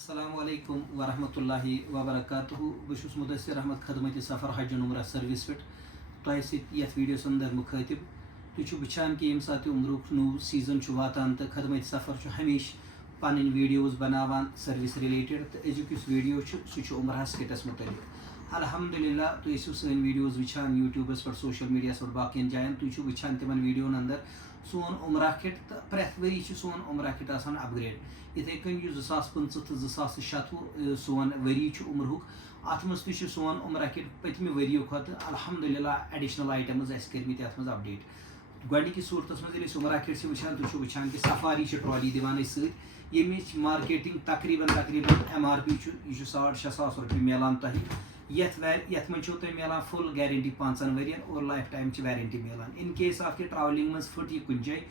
السلام علیکم ورحمۃ اللہ وبرکاتہ بہٕ مدثر احمد خدمتی سفر حج and umrah سروس پہ تۄہہِ سۭتۍ یتھ ویڈیوس اندر مخاطب تُہۍ چھِو وٕچھان کہ ییٚمہِ ساتہٕ عمرُک نوٚو سیٖزن چھُ واتان تہٕ خدمتی سفر چھُ ہمیشہِ پنٕنۍ ویڈیوز بناوان سروس رِلیٹڈ تہٕ أزیُک یُس ویڈیو چھُ سُہ چھُ عمرہس کِٹس متعلق الحمدللہ تُہۍ ٲسِو سٲنۍ ویڈیوز وٕچھان یوٗٹیوٗبس پٮ۪ٹھ سوشل میڈیاہس پٮ۪ٹھ باقین جاین تُہۍ چھِو وٕچھان تِمن ویڈیون اندر سون عمرہ کِٹ تہٕ پرٛٮ۪تھ ؤری چھُ سون عمرہ کِٹ آسان اپگریڈ یِتھٕے کٔنۍ یُس 2025 تہٕ 2026 سون ؤری چھُ عمرہُک اتھ منٛز تہِ چھُ سون عمرہ کِٹ پٔتمہِ ؤریو کھۄتہٕ الحمدللہ ایڈِشنل آیٹمز اَسہِ کٔرمٕتۍ اتھ منٛز اپڈیٹ گۄڈنِکِس صوٗرتس منٛز ییٚلہِ أسۍ عمرہ کِٹ چھِ وٕچھان تُہۍ چھِو وٕچھان کہِ سفاری چھِ ٹرالی دِوان أسۍ سۭتۍ ییٚمِچ مارکیٹنگ تقریٖباً MRP چھُ یہِ چھُ $6,500 رۄپیہِ میلان تۄہہِ یتھ منٛز چھو تۄہہِ میلان فُل گیرنٹی 5 ؤرین اور لایف ٹایم چہِ warranty Milan in case of کہِ ٹراولنگ منٛز پھٕٹ یہِ کُنہِ جایہِ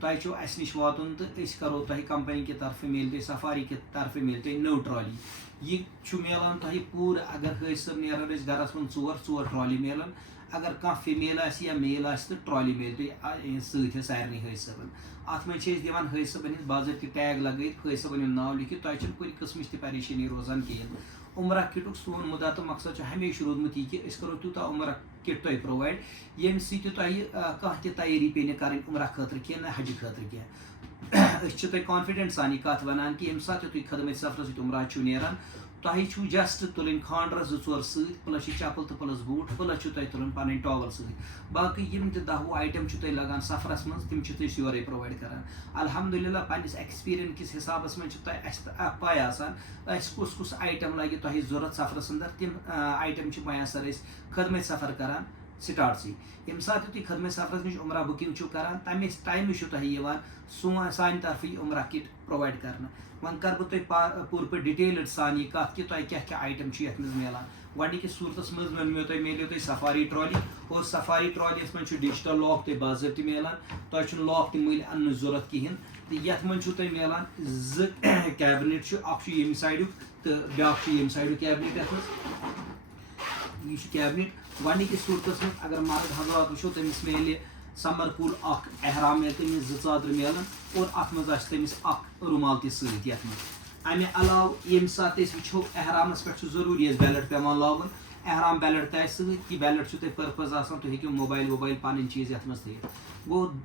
تۄہہِ چھو اَسہِ نِش واتُن تہٕ أسۍ کرو تۄہہِ کمپنی کہِ طرفہٕ میلہِ تۄہہِ سفاری کہِ طرفہٕ میلہِ تۄہہِ نٔو ٹرالی یہِ چھُ میلان تۄہہِ پوٗرٕ اگر حٲج صٲب نیران ٲسۍ گرس منٛز ژور ٹرالی میلان اگر کانٛہہ فیمیل آسہِ یا میل آسہِ تہٕ ٹرالی میلہِ تۄہہِ سۭتۍ سارنٕے حٲج صٲبن اتھ منٛز چھِ أسۍ دِوان حٲج صٲبن ہٕنٛدۍ باضٲبطہٕ ٹیگ لگٲیِتھ حٲج صٲبن ہُنٛد ناو لیکھِتھ تۄہہِ چھُنہٕ کُنہِ قٕسمٕچ تہِ پریشٲنی روزان کِہیٖنۍ عمرہ کِٹُک سون مُدا تہٕ مقصد چھُ ہمیشہِ روٗدمُت یہِ کہِ أسۍ کرو تیوٗتاہ عمرہ کِٹ تۄہہِ پرووایڈ ییٚمہِ سۭتۍ تۄہہِ کانٛہہ تہِ تیٲری پیٚیہِ نہٕ کَرٕنۍ عمرہ خٲطرٕ کینٛہہ نہ حجہِ خٲطرٕ کینٛہہ أسۍ چھِ تۄہہِ کانفِڈنٹ سان یہِ کتھ ونان کہِ ییٚمہِ ساتہٕ تُہۍ خدمت سفرس سۭتۍ عمرہ چھُو نیران تۄہہِ چھُو جسٹ تُلٕنۍ کھانٛڈرس 2-4 سۭتۍ پلس چھِ چپل تہٕ پلس بوٗٹ پلس چھُو تۄہہِ تُلُن پنٕنۍ ٹاوَل سۭتۍ باقٕے یِم تہِ 10 آیٹم چھِ تۄہہِ لگان سفرس منٛز تِم چھِ تُہۍ یورے پرووایڈ کران الحمدللہ پننِس ایکسپیٖرینس کِس حسابس منٛز چھِ تۄہہِ اَسہِ اکھ پاے آسان اَسہِ کُس آیٹم لگہِ تۄہہِ ضوٚرتھ سفرس اندر تِم آیٹم چھِ میسر أسۍ خدمت سفر کران سٹارٹسٕے ییٚمہِ ساتہٕ تُہۍ خدمت سفرس نِش عمرہ بُکِنگ چھِو کران تمہِ ٹایمہٕ چھُ تۄہہِ یِوان سانہِ طرفہٕ یہِ عمرہ کِٹ پرووایڈ کرنہٕ وۄنۍ کرٕ بہٕ تۄہہِ پوٗرٕ پٲٹھۍ ڈِٹیلٕڈ سان یہِ کتھ کہِ تۄہہِ کیاہ آیٹم چھِ یتھ منٛز میلان گۄڈنِکِس صوٗرتس منٛز میلیو تۄہہِ سفاری ٹرالی اور سفاری ٹرالی یس منٛز چھُ ڈِجٹل لاک تۄہہِ باضٲبطہٕ میلان تۄہہِ چھُنہٕ لاک تہِ مٔلۍ اننٕچ ضوٚرتھ کِہینۍ تہٕ یتھ منٛز چھُو تۄہہِ میلان 2 کیبنِٹ چھُ اکھ چھُ ییٚمہِ سایڈُک تہٕ بیاکھ چھُ ییٚمہِ سایڈُک کیبنِٹ یتھ منٛز یہِ چھُ کیبنِٹ گۄڈنِکِس صوٗرتس منٛز اگر مرد حضرات وٕچھو تٔمِس میلہِ سمر کوٗل اکھ احرام میلہِ تٔمِس 2 ژادرٕ میلان اور اتھ منٛز آسہِ تٔمِس اکھ روٗمال تہِ سۭتۍ یتھ منٛز امہِ علاوٕ ییٚمہِ ساتہٕ أسۍ وٕچھو احرامس پٮ۪ٹھ چھُ ضروٗری اَسہِ بیلٹ پیٚوان لاگُن احرام بیلٹ تہِ آسہِ سۭتۍ یہِ بیلٹ چھُو تۄہہِ پٔرپز آسان تُہۍ ہیٚکِو موبایل پنٕنۍ چیٖز یتھ منٛز تھٲیِتھ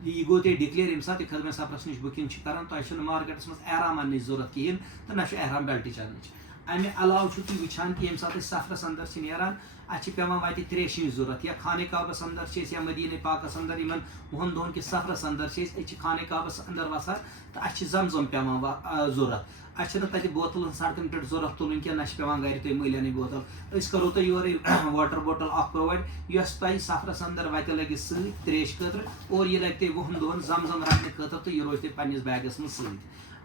یہِ گوٚو تۄہہِ ڈِکلیئر ییٚمہِ ساتہٕ تُہۍ خدمت سفرس نِش بُکِنگ چھِ کران تۄہہِ چھُنہٕ مارکیٹس منٛز احرام اننٕچ ضوٚرتھ کِہینۍ تہٕ نہ چھُ احرام بیلٹٕچ اننٕچ امہِ علاوٕ چھُو تُہۍ وٕچھان کہِ ییٚمہِ ساتہٕ أسۍ سفرس اندر چھِ نیران اَسہِ چھِ پیٚوان وتہِ تریشہِ ہِنٛز ضوٚرتھ یا خانہ کعبس اندر چھِ أسۍ یا مدیٖنہ پاکس اندر یِمن 2 دۄہن کِس سفرس اندر چھِ أسۍ چھِ خانہ کعبس اندر وسان تہٕ اَسہِ چھِ زم پیٚوان ضوٚرتھ اَسہِ چھِنہٕ تتہِ بوتلن سڑکن پٮ۪ٹھ ضوٚرتھ تُلٕنۍ کینٛہہ نہ چھِ پیٚوان گرِ تۄہہِ مٔلۍ انٕنۍ بوتل أسۍ کرو تۄہہِ یورے واٹر بوٹل اکھ پرووایڈ یۄس تۄہہِ سفرس اندر وتہِ لگہِ سۭتۍ تریش خٲطرٕ اور یہِ لگہِ تۄہہِ 2 دۄہن زم رٹنہٕ خٲطرٕ تہٕ یہِ روزِ تۄہہِ پننِس بیگس منٛز سۭتۍ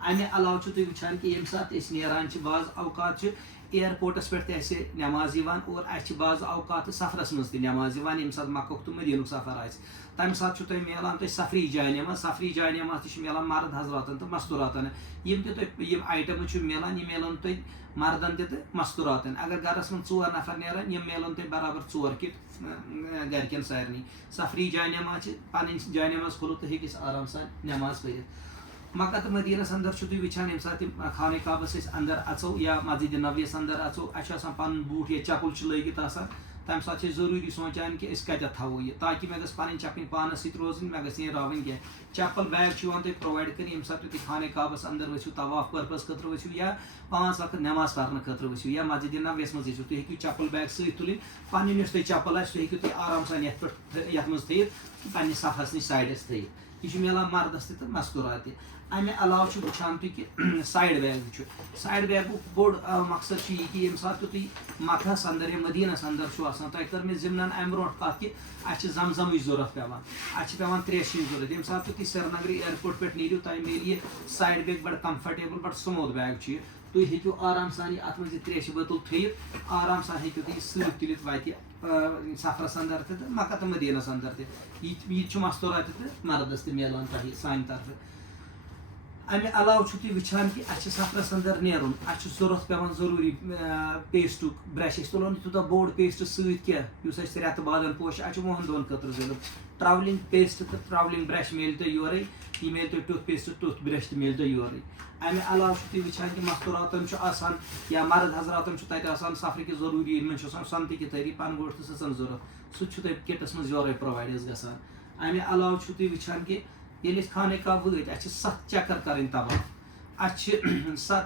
امہِ علاوٕ چھِو تُہۍ وٕچھان کہِ ییٚمہِ ساتہٕ أسۍ نیران چھِ بعض اوقات چھِ اِیرپوٹس پٮ۪ٹھ تہِ اَسہِ نٮ۪ماز یِوان اور اَسہِ چھِ بعض اوقات سفرس منٛز تہِ نٮ۪ماز یِوان ییٚمہِ ساتہٕ مکہُک تہٕ مدیٖنُک سفر آسہِ تمہِ ساتہٕ چھُ تۄہہِ میلان تۄہہِ سفری جاے-نماز تہِ چھُ میلان مرد حضراتن تہٕ مستوٗراتن یِم تہِ تۄہہِ یِم آیٹمز چھِ میلان یِم میلان تۄہہِ مردن تہِ تہٕ مستوٗراتن اگر گرس منٛز 4 نفر نیران یِم میلان تۄہہِ برابر 4 کِٹ گرِکٮ۪ن سارنٕے سفری جاے-نماز چھِ پنٕنۍ جاے-نماز کھُلو تُہۍ ہیٚکِو آرام سان نٮ۪ماز پٔرِتھ مکہ تہٕ مدیٖنس اندر چھُو تُہۍ وٕچھان ییٚمہِ ساتہٕ تِم خانہ کعبس أسۍ اندر اژو یا مسجدِ نبویَس اندر اژو اَسہِ چھُ آسان پنُن بوٗٹھ یا چپل چھُ لٲگِتھ آسان تمہِ ساتہٕ چھِ أسۍ ضروٗری سونٛچان کہِ أسۍ کتٮ۪تھ تھاوو یہِ تاکہِ مےٚ گٔژھ پنٕنۍ چپٕنۍ پانس سۭتۍ روزٕنۍ مےٚ گژھِ نہٕ راوٕنۍ کینٛہہ چپل بیگ چھُ یِوان تۄہہِ پرووایڈ کرنہٕ ییٚمہِ ساتہٕ تُہۍ خانہ کعبس اندر ؤسِو طواف پٔرپز خٲطرٕ ؤسِو یا 5 وقت نٮ۪ماز پرنہٕ خٲطرٕ ؤسِو یا مسجدِ نبویَس منٛز ٲسِو تُہۍ ہیٚکِو چپل بیگ سۭتۍ تُلٕنۍ پنٕنۍ یۄس تۄہہِ چپل آسہِ سُہ ہیٚکِو تُہۍ آرام سان یتھ منٛز تھٲیِتھ پننِس صفس نِش سایڈس تھٲیِتھ یہِ چھُ میلان مردس تہِ تہٕ مستوٗرات تہِ امہِ علاوٕ چھُ وٕچھان تُہۍ کہِ سایڈ بیگ چھُ سایڈ بیگُک بوٚڑ مقصد چھُ یہِ کہِ ییٚمہِ ساتہٕ تُہۍ مکہس اندر یا مدیٖنس اندر چھُو آسان تۄہہِ کٔر مےٚ ضمنن امہِ برونٛٹھ کتھ کہِ اَسہِ چھِ زمزمٕچ ضوٚرتھ پیٚوان اَسہِ چھِ پیٚوان تریشہِ ہِنٛز ضوٚرتھ ییٚمہِ ساتہٕ تُہۍ سرینگرٕ اِیرپوٹ پٮ۪ٹھ نیٖرِو تۄہہِ میلہِ یہِ سایڈ بیگ بڑٕ کمفٲٹیبٕل بڑٕ سموٗتھ بیگ چھُ یہِ تُہۍ ہیٚکِو آرام سان یہِ اتھ منٛز یہِ تریشہِ بٲتل تھٲیِتھ آرام سان ہیٚکِو تُہۍ یہِ سۭتۍ تُلِتھ وتہِ سفرس اندر تہِ تہٕ مکہ تہٕ مدیٖنس اندر تہِ یہِ تہِ چھُ مستوٗرات تہِ تہٕ مردس تہِ میلان تۄہہِ سانہِ طرفہٕ امہِ علاوٕ چھُو تُہۍ وٕچھان کہِ اَسہِ چھِ سفرَس اندر نیرُن اَسہِ چھُ ضوٚرَتھ پیٚوان ضروٗری پیسٹُک برٛش أسۍ تُلو نہٕ تیوٗتاہ بوٚڑ پیسٹ سۭتۍ کینٛہہ یُس اَسہِ رٮ۪تہٕ بعدَن پوشہِ اَسہِ چھُ وُہَن دۄہَن خٲطرٕ ضوٚرَتھ ٹرٛاولِنٛگ پیسٹ تہٕ ٹرٛاولِنٛگ برٛش میلہِ تۄہہِ یورَے یہِ میلہِ تۄہہِ ٹُتھ پیسٹ ٹُتھ برٛش تہِ میلہِ تۄہہِ یورَے امہِ علاوٕ چھُو تُہۍ وٕچھان کہِ مستوٗراتَن چھُ آسان یا مرد حضراتَن چھُ تَتہِ آسان سفرٕکہِ ضروٗری یِمن چھُ آسان سۄنتٕکہِ تٲری پَنہٕ گوٹھ تہٕ سٕژَن ضوٚرَتھ سُہ تہِ چھُ تۄہہِ کِٹَس منٛز یورَے پرٛووایڈ حظ گژھان امہِ علاوٕ چھُو تُہۍ وٕچھان کہِ ییٚلہِ أسۍ خانہ کعبہ وٲتۍ اَسہِ چھِ 7 چکر کَرٕنۍ طواف اَسہِ چھِ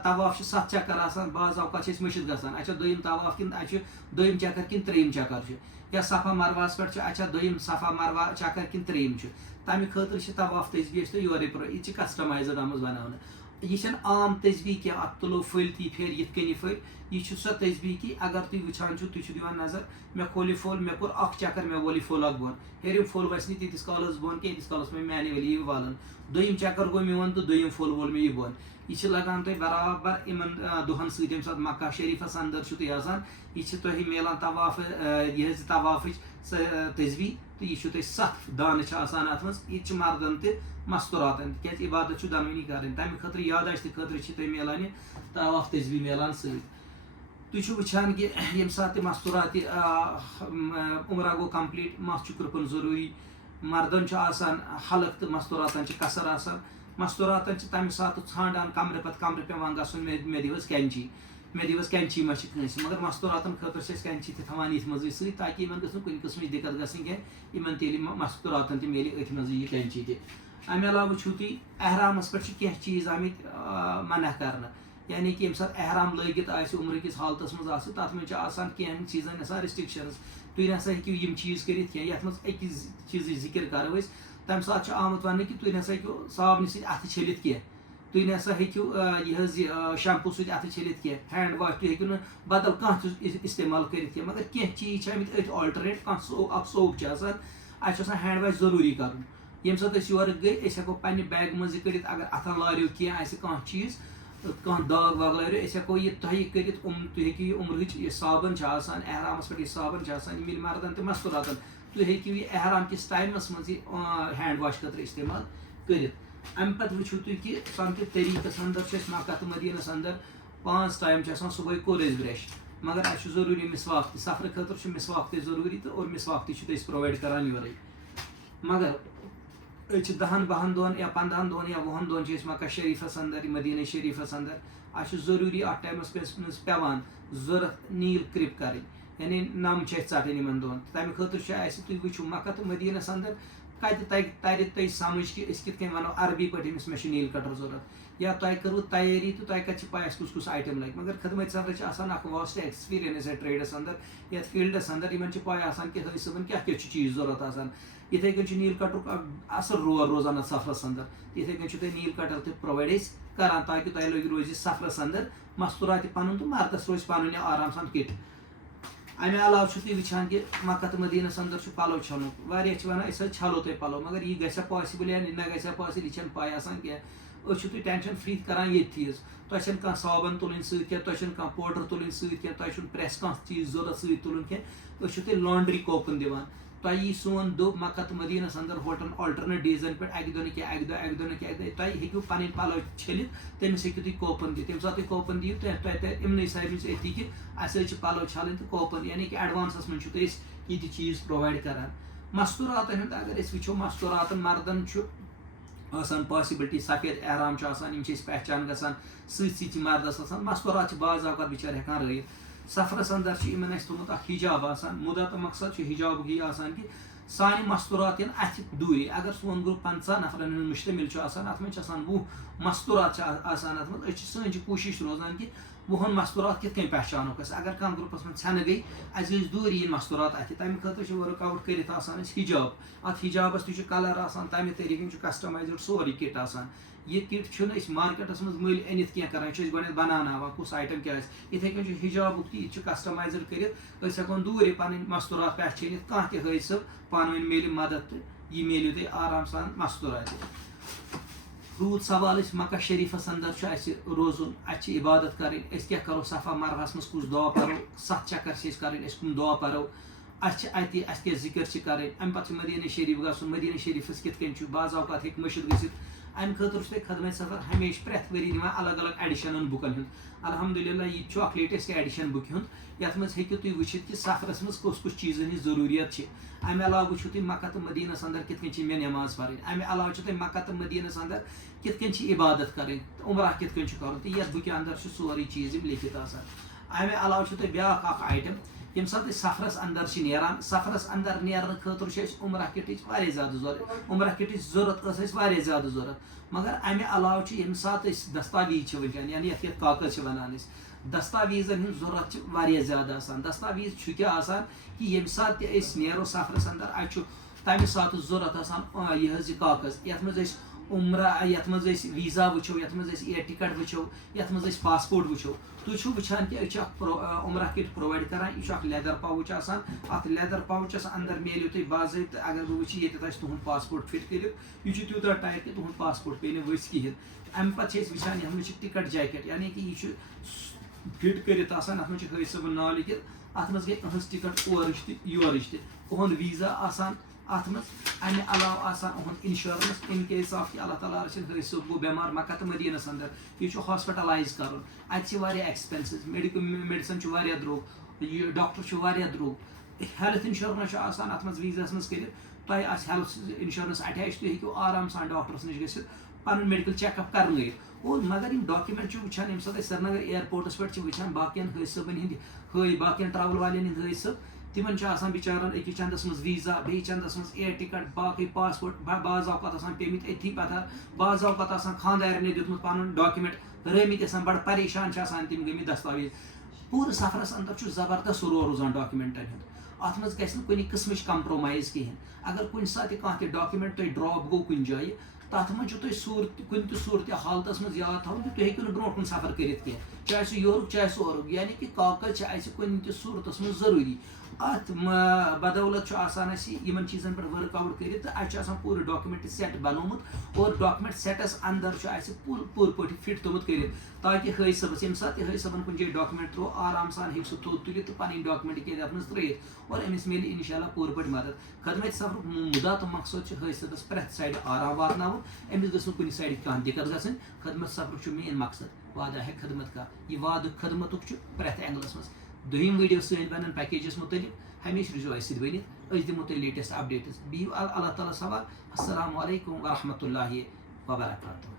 طواف چھِ 7 چکر آسان بعض اوقات چھِ أسۍ مٔشِد گژھان اَسہِ چھا دوٚیِم طواف کِنہٕ اَسہِ چھُ دوٚیِم چکر کِنہٕ ترٛیٚیِم چکر چھُ یا صفا مروہَس پٮ۪ٹھ چھُ اَسہِ چھا دوٚیِم صفا مروہ چکر کِنہٕ ترٛیٚیِم چھُ تَمہِ خٲطرٕ چھِ طواف تسبیٖح أسۍ تۄہہِ یورَے یہِ چھِ کسٹمایزٕڈ آمٕژ بناونہٕ یہِ چھَنہٕ عام تسبیٖح کینٛہہ اَتھ تُلو پھٔلۍ تہِ پھیرِ یِتھ کٔنۍ یہِ پھٔلۍ یہِ چھُ سۄ تسبیٖح کہِ اگر تُہۍ وٕچھان چھُو تُہۍ چھِو دِوان نظر مےٚ کھول یہِ پھوٚل مےٚ کوٚر اکھ چکر مےٚ وول یہِ پھوٚل اکھ بۄن ہیٚرِم پھوٚل وَسہِ نہٕ تیٖتِس کالَس بۄن کینٛہہ ییٖتِس کالَس مےٚ مینولی یہِ والُن دوٚیِم چکر گوٚو میون تہٕ دوٚیِم پھوٚل وول مےٚ یہِ بۄن یہِ چھِ لگان تۄہہِ برابر یِمن دۄہَن سۭتۍ ییٚمہِ ساتہٕ مکہ شریٖفَس اندر چھُو تُہۍ آسان یہِ چھِ تۄہہِ میلان طواف یہِ حظ طوافٕچ تسبیٖح تہٕ یہِ چھُو تۄہہِ 7 دانہٕ چھِ آسان اَتھ منٛز یہِ تہِ چھِ مردن تہِ مستوٗراتن تِکیازِ عبادت چھُ دۄنوٕنی کَرٕنۍ تَمہِ خٲطرٕ یاداشتہٕ خٲطرٕ چھِ تۄہہِ میلان یہِ طواف تسبیٖح میلان سۭتۍ تُہۍ چھِو وٕچھان کہِ ییٚمہِ ساتہٕ تہِ مستوٗرات یہِ عمرہ گوٚو کمپلیٖٹ مَس چھُ کرٛپُن ضروٗری مردن چھُ آسان حلق تہٕ مستوٗراتن چھِ کثر آسان مستوٗراتن چھِ تَمہِ ساتہٕ ژھانٛڈان کمرٕ پتہٕ کمرٕ پیٚوان گژھُن مےٚ دِو حظ کینچی ما چھِ کٲنٛسہِ مگر مستوٗراتن خٲطرٕ چھِ أسۍ کینچی تہِ تھاوان ییٚتھۍ منٛزٕے سۭتۍ تاکہِ یِمن گٔژھ نہٕ کُنہِ قٕسمٕچ دِقت گژھٕنۍ کینٛہہ یِمن تیٚلہِ مستوٗراتن تہِ میلہِ أتھۍ منٛزٕے یہِ کینچی تہِ امہِ علاوٕ چھُو تُہۍ احرامس پٮ۪ٹھ چھِ کینٛہہ چیٖز آمٕتۍ منع کرنہٕ یعنی کہِ ییٚمہِ ساتہٕ احرام لٲگِتھ آسہِ عمرٕ کِس حالتس منٛز آسہِ تتھ منٛز چھِ آسان کینٛہہ چیٖزن آسان رِسٹرکشنٕز تُہۍ نسا ہیٚکِو یِم چیٖز کٔرِتھ کینٛہہ یتھ منٛز أکِس چیٖزٕچ ذِکر کرو أسۍ تمہِ ساتہٕ چھُ آمُت وننہٕ کہِ تُہۍ نسا ہیٚکِو صابنہِ سۭتۍ اَتھٕ چھٔلِتھ کینٛہہ تُہۍ نسا ہیٚکِو یہِ حظ یہِ شمپوٗ سۭتۍ اَتھٕ چھٔلِتھ کینٛہہ ہینڈ واش تُہۍ ہیٚکِو نہٕ بدل کانٛہہ تہِ استعمال کٔرِتھ کینٛہہ مگر کینٛہہ چیٖز چھِ آمٕتۍ أتھۍ آلٹرنیٹ کانٛہہ اکھ صوپ چھُ آسان اَسہِ چھُ آسان ہینڈ واش ضروٗری کرُن ییٚمہِ ساتہٕ أسۍ یورٕ گٔے أسۍ ہیٚکو پننہِ بیگہٕ منٛز یہِ کٔڑِتھ اگر اَتھن لٲریو کینٛہہ آسہِ کانٛہہ چیٖز کانٛہہ داغ واغ لٲریو أسۍ ہیٚکو یہِ تۄہہِ کٔرِتھ تُہۍ ہیٚکِو یہِ عمرٕچ یہِ صابن چھِ آسان احرامس پٮ۪ٹھ یہِ صابن چھِ آسان یہِ میلہِ مردن تہِ مستوٗراتن تُہۍ ہیٚکِو یہِ احرام کِس ٹایمس منٛز یہِ ہینڈ واش خٲطرٕ استعمال کٔرِتھ امہِ پتہٕ وٕچھِو تُہۍ کہِ سۄنتہِ طریٖقس اندر چھُ اَسہِ مکہ تہٕ مدیٖنس اندر 5 ٹایم چھِ آسان صبحٲے کوٚر أسۍ برٛش مگر اَسہِ چھُ ضروٗری مِسواک تہِ سفرٕ خٲطرٕ چھُ مِسواک تہِ ضروٗری تہٕ اور مِسواک تہِ چھُ أسۍ پرٛووایڈ کران یورَے مگر أسۍ چھِ 10-12 دۄہن یا 15 دۄہن یا 20 دۄہن چھِ أسۍ مکہ شریٖفس اندر مدیٖنہ شریٖفس اندر اَسہِ چھُ ضروٗری اَتھ ٹایمس منٛز پیٚوان ضوٚرتھ نیٖل کرٛپ کَرٕنۍ یعنی نم چھِ اَسہِ ژَٹٕنۍ یِمن دۄہن تَمہِ خٲطرٕ چھُ اَسہِ تُہۍ وٕچھِو مکہ تہٕ مدیٖنس اندر کَتہِ تَرِ تۄہہِ سمجھ کہِ أسۍ کِتھ کٔنۍ وَنو عربی پٲٹھۍ أمِس مےٚ چھُ نیٖل کٹر ضوٚرتھ یا تۄہہِ کٔروٕ تیٲری تہٕ تۄہہِ کَتہِ چھِ پاے اَسہِ کُس آیٹم لگہِ مگر خدمت سفرس چھِ آسان اکھ واسٹ ایٚکٕسپیٖرینس یتھ ٹریڈس اندر یتھ فیٖلڈس اندر یِمن چھِ پاے آسان کہِ حٲج صٲبن کیاہ کیاہ چھُ چیٖز ضوٚرتھ آسان یِتھٕے کٔنۍ چھُ نیٖل کٹرُک اکھ اَصٕل رول روزان اَتھ سفرس اندر یِتھٕے کٔنۍ چھُ تۄہہِ نیٖل کٹر تہِ پرٛووایڈ أسۍ کران تاکہِ تۄہہِ روزِ سفرس اندر مستوٗرات تہِ پنُن تہٕ مردس روزِ پنُن یہِ آرام سان کِٹ امہِ علاوٕ چھُو تُہۍ وٕچھان کہِ مکہ تہٕ مدیٖنس اندر چھُ پلو چھلُن واریاہ چھِ ونان أسۍ حظ چھلو تۄہہِ پلو مگر یہِ گژھِ پاسِبٕل یا نہ گژھِ پاسِبٕل یہِ چھنہٕ پاے آسان کینٛہہ أسۍ چھِو تُہۍ ٹینشن فری کران ییٚتھی حظ تۄہہِ چھنہٕ کانٛہہ صابن تُلٕنۍ سۭتۍ کینٛہہ تۄہہِ چھنہٕ کانٛہہ پوڈر تُلٕنۍ سۭتۍ کینٛہہ تۄہہِ چھُنہٕ پریس کانٛہہ چیٖز ضوٚرتھ سۭتۍ تُلُن کینٛہہ أسۍ چھِو تۄہہِ لانڈری کوپن دِوان تۄہہِ یی سون دۄہ مکہ تہٕ مدیٖنس اندر ہوٹل آلٹرنیٹ ڈیزن پٮ۪ٹھ اَکہِ دۄہ نہٕ کینٛہہ اَکہِ دۄہ نہٕ کینٛہہ تۄہہِ ہیٚکِو پنٕنۍ پلو چھٔلِتھ تٔمِس ہیٚکِو تُہۍ کوپن دِتھ ییٚمہِ ساتہٕ تُہۍ کوپن دِیِو تۄہہِ ترِ یِمنٕے سایڈَس أتھی کہِ اَسہِ حظ چھِ پلو چھلٕنۍ تہٕ کوپن یعنی کہِ ایڈوانسس منٛز چھُو تۄہہِ أسۍ یہِ تہِ چیٖز پرٛووایڈ کران مستوٗراتن ہُنٛد اگر أسۍ وٕچھو مستوٗراتن مردن چھُ آسان پاسبلٹی سفید احرام چھُ آسان یِم چھِ أسۍ پہچان گژھان سۭتۍ سۭتۍ چھِ مردس آسان مستوٗرات چھِ بعض اوقات بِچٲرۍ ہٮ۪کان رٲیِتھ سفرس اندر چھُ یِمن اَسہِ تھوٚمُت اکھ حِجاب آسان مُدا تہٕ مقصد چھُ حِجابُک یہِ آسان کہِ سانہِ مستوٗرات یِن اَتھِ دوٗرِ اگر سون گرُپ 50 نفرن ہُنٛد مُشتمل چھُ آسان اَتھ منٛز چھِ آسان 20 مستوٗرات چھِ آسان اَتھ منٛز سٲنۍ چھِ کوٗشِش روزان کہِ 20 مستوٗرات کِتھ کٔنۍ پہچانوکھ أسۍ اگر کانٛہہ گرُپس منٛز ژھٮ۪نہٕ گٔے اَسہِ گٔژھۍ دوٗرِ یِنۍ مستوٗرات اَتھِ تَمہِ خٲطرٕ چھِ ؤرٕک آوُٹ کٔرِتھ آسان اَسہِ حِجاب اَتھ حِجابس تہِ چھُ کلر آسان تَمہِ طریٖقہٕ چھُ کسٹمایزٕڈ سورُے کِٹ آسان یہِ کِٹ چھُنہٕ أسۍ مارکیٹس منٛز مٔلۍ أنِتھ کینٛہہ کران یہِ چھِ أسۍ گۄڈٕنٮ۪تھ بناوناوان کُس آیٹم کیاہ آسہِ یِتھٕے کٔنۍ چھُ حِجابُک تہِ یہِ چھُ کسٹمایزٕڈ کٔرِتھ أسۍ ہٮ۪کون دوٗرے پنٕنۍ مستوٗرات پہچٲنِتھ کانٛہہ تہِ حٲج صٲب پانہٕ ؤنۍ میلہِ مدد تہٕ یہِ میلیو تۄہہِ آرام سان مستوٗرات روٗد سوال أسۍ مکہ شریٖفس اندر چھُ اَسہِ روزُن اَسہِ چھِ عبادت کَرٕنۍ أسۍ کیاہ کرو صفا مروہس منٛز کُس دعا پرو 7 چکر چھِ أسۍ کَرٕنۍ أسۍ کٕم دعا پرو اَسہِ چھِ اَتہِ اَسہِ کیاہ ذِکر چھِ کَرٕنۍ اَمہِ پتہٕ چھُ مدیٖنہ شریٖف گژھُن مدیٖنہ شریٖفس کِتھ کٔنۍ چھُ بعض اوقات ہیٚکہِ مٔشِد گٔژھِتھ ام خاطر چھُ تۄہہِ خدمت سفر ہمیشہ پرٛٮ۪تھ ؤری دِوان الگ الگ ایڈِشنن بُکن ہُنٛد الحمدُاللہ یہِ تہِ چھُ اکھ لیٹسٹ ایڈِشن بُکہِ ہُنٛد یتھ منٛز ہیٚکِو تُہۍ وٕچھِتھ کہِ سفرس منٛز کُس کُس چیٖزن ہٕنٛز ضروٗریت چھِ امہِ علاوٕ وٕچھِو تُہۍ مکہ تہٕ مدیٖنس انٛدر کِتھ کٔنۍ چھِ مےٚ نٮ۪ماز پرٕنۍ امہِ علاوٕ چھِ تۄہہِ مکہ تہٕ مدیٖنس انٛدر کِتھ کٔنۍ چھِ عبادت کرٕنۍ عمرہ کِتھ کٔنۍ چھُ کرُن تہٕ یتھ بُکہِ انٛدر چھُ سورُے چیٖز یِم لیکھِتھ آسان امہِ علاوٕ چھُ تۄہہِ بیاکھ اکھ آیٹم ییٚمہِ ساتہٕ أسۍ سفرس انٛدر چھِ نیران سفرس انٛدر نیرنہٕ خٲطرٕ چھِ اَسہِ عمرہ کِٹٕچ واریاہ زیادٕ ضوٚرتھ عمرہ کِٹٕچ ضوٚرتھ ٲس اَسہِ واریاہ زیادٕ ضوٚرتھ مگر امہِ علاوٕ چھِ ییٚمہِ ساتہٕ أسۍ دستاویز چھِ وٕنکٮ۪ن یعنی یتھ کاغذ چھِ ونان أسۍ دستاویزن ہٕنٛز ضوٚرتھ چھِ واریاہ زیادٕ آسان دستاویز چھُ کیٛاہ آسان کہِ ییٚمہِ ساتہٕ تہِ أسۍ نیرو سفرس انٛدر اَسہِ چھُ تمہِ ساتہٕ ضوٚرتھ آسان یہِ حظ یہِ کاغذ یتھ منٛز أسۍ عمرہ یتھ منٛز أسۍ ویٖزا وٕچھو یتھ منٛز أسۍ اِیر ٹِکٹ وٕچھو یتھ منٛز أسۍ پاسپورٹ وٕچھو تُہۍ چھِو وٕچھان کہِ أسۍ چھِ اکھ عمرہ کِٹ پرووایڈ کران یہِ چھُ اکھ لیدر پاوُچ آسان اتھ لیدر پاوچس انٛدر میلیو تۄہہِ باضٲبطہٕ اگر بہٕ وٕچھِ ییٚتٮ۪تھ آسہِ تُہُنٛد پاسپورٹ فٹ کٔرِتھ یہِ چھُ تیوٗتاہ ٹایٹ کہِ تُہُنٛد پاسپورٹ پیٚیہِ نہٕ ؤسۍ کِہینۍ امہِ پتہٕ چھِ أسۍ وٕچھان یتھ منٛز چھِ ٹِکٹ جیکٹ یعنی کہِ یہِ چھُ فٹ کٔرِتھ آسان اتھ منٛز چھُ حٲج صٲبُن ناو لیکھِتھ اتھ منٛز گٔے أہنٛز ٹِکٹ اورٕچ تہِ یورٕچ تہِ أہُنٛد ویٖزا آسان اتھ منٛز امہِ علاوٕ آسان أہُنٛد انشورنس ان کیس آف کہِ اللہ تعالیٰ رٔچھِنۍ حٲج صٲب گوٚو بٮ۪مار مکہ تہٕ مدیٖنس انٛدر یہِ چھُ ہاسپٹلایز کرُن اتہِ چھِ واریاہ ایکسپینسز میڈِسن چھُ واریاہ درٛوگ یہِ ڈاکٹر چھُ واریاہ درٛوگ ہیلتھ انشورنس چھُ آسان اتھ منٛز ویٖزاہس منٛز کٔرِتھ تۄہہِ آسہِ ہیلتھ انشورنس اٹیچ تُہۍ ہیٚکِو آرام سان ڈاکٹرس نِش گٔژھِتھ پنُن میڈِکل چیک اپ کرنٲیِتھ اور مگر یِم ڈاکیومینٹ چھِ وٕچھان ییٚمہِ ساتہٕ أسۍ سرینگر اِیرپوٹس پٮ۪ٹھ چھِ وٕچھان باقین حٲج صٲبن ہٕنٛدۍ باقین ٹرٛاوٕل والٮ۪ن ہٕنٛدۍ حٲج صٲب تِمن چھُ آسان بِچارن أکِس چندس منٛز ویٖزا بیٚیہِ چندس منٛز اِیر ٹِکٹ باقٕے پاسپورٹ بعض اوقات آسان پیٚمٕتۍ أتھی پتہ بعض اوقات آسان خانٛدارنہِ دیُتمُت پنُن ڈاکیومینٹ رٲمٕتۍ آسان بڑٕ پریشان چھِ آسان تِم گٔمٕتۍ دستاویز پوٗرٕ سفرس انٛدر چھُ زبردست رو روزان ڈاکیومینٹن ہُنٛد اتھ منٛز گژھِ نہٕ کُنہِ قٕسمٕچ کمپرومایز کِہینۍ اگر کُنہِ ساتہٕ تہِ کانٛہہ تہِ ڈاکیومینٹ تۄہہِ ڈراپ گوٚو کُنہِ جایہِ تتھ منٛز چھُ تۄہہِ کُنہِ تہِ صوٗرتِ حالتس منٛز یاد تھاوُن کہِ تُہۍ ہیٚکِو نہٕ برونٛٹھ کُن سفر کٔرِتھ کینٛہہ چاہے سُہ یورُک چاہے سُہ اورُک یعنی کہِ کاغذ چھِ اسہِ کُنہِ تہِ صوٗرتس منٛز ضروٗری اتھ بدولت چھُ آسان اسہِ یِمن چیٖزن پٮ۪ٹھ ؤرٕک آوُٹ کٔرِتھ تہٕ اسہِ چھُ آسان پوٗرٕ ڈاکیومینٹ سیٹ بنومُت اور ڈاکیومینٹ سیٹس انٛدر چھُ اسہِ پوٗرٕ پٲٹھۍ فٹ تھوٚمُت کٔرِتھ تاکہِ حٲج صٲبس ییٚمہِ ساتہٕ تہِ حٲج صٲبن کُنہِ جایہِ ڈاکیومینٹ ترٛوو آرام سان ہیٚکہِ سُہ تھوٚد تُلِتھ تہٕ پنٕنۍ ڈاکیومینٹ ہیٚکہِ اتھ منٛز ترٛٲیِتھ اور أمِس میلہِ انشاء اللہ پوٗرٕ پٲٹھۍ مدد خدمت سفرُک مُدا تہٕ مقصد چھُ حٲج صٲبس پرٛٮ۪تھ سایڈٕ آرام واتناوُن أمِس گٔژھ نہٕ کُنہِ سایڈٕ کانٛہہ دِقت گژھٕنۍ خدمت سفرُک چھُ مین مقصد وعدہ ہے خدمت کا یہِ وعدٕ خدمتُک چھُ پرٛٮ۪تھ اینگلس منٛز دوٚیِم ویٖڈیو سٲنۍ بنن پیکیجس مُتعلق ہمیشہ روٗزِو اَسہِ سۭتۍ ؤنِتھ أسۍ دِمو تۄہہِ لیٹسٹ اپڈیٹٕس بِہِو اللہ تعالیٰ حوالہٕ السلام علیکم ورحمتہ اللہ وبرکاتہ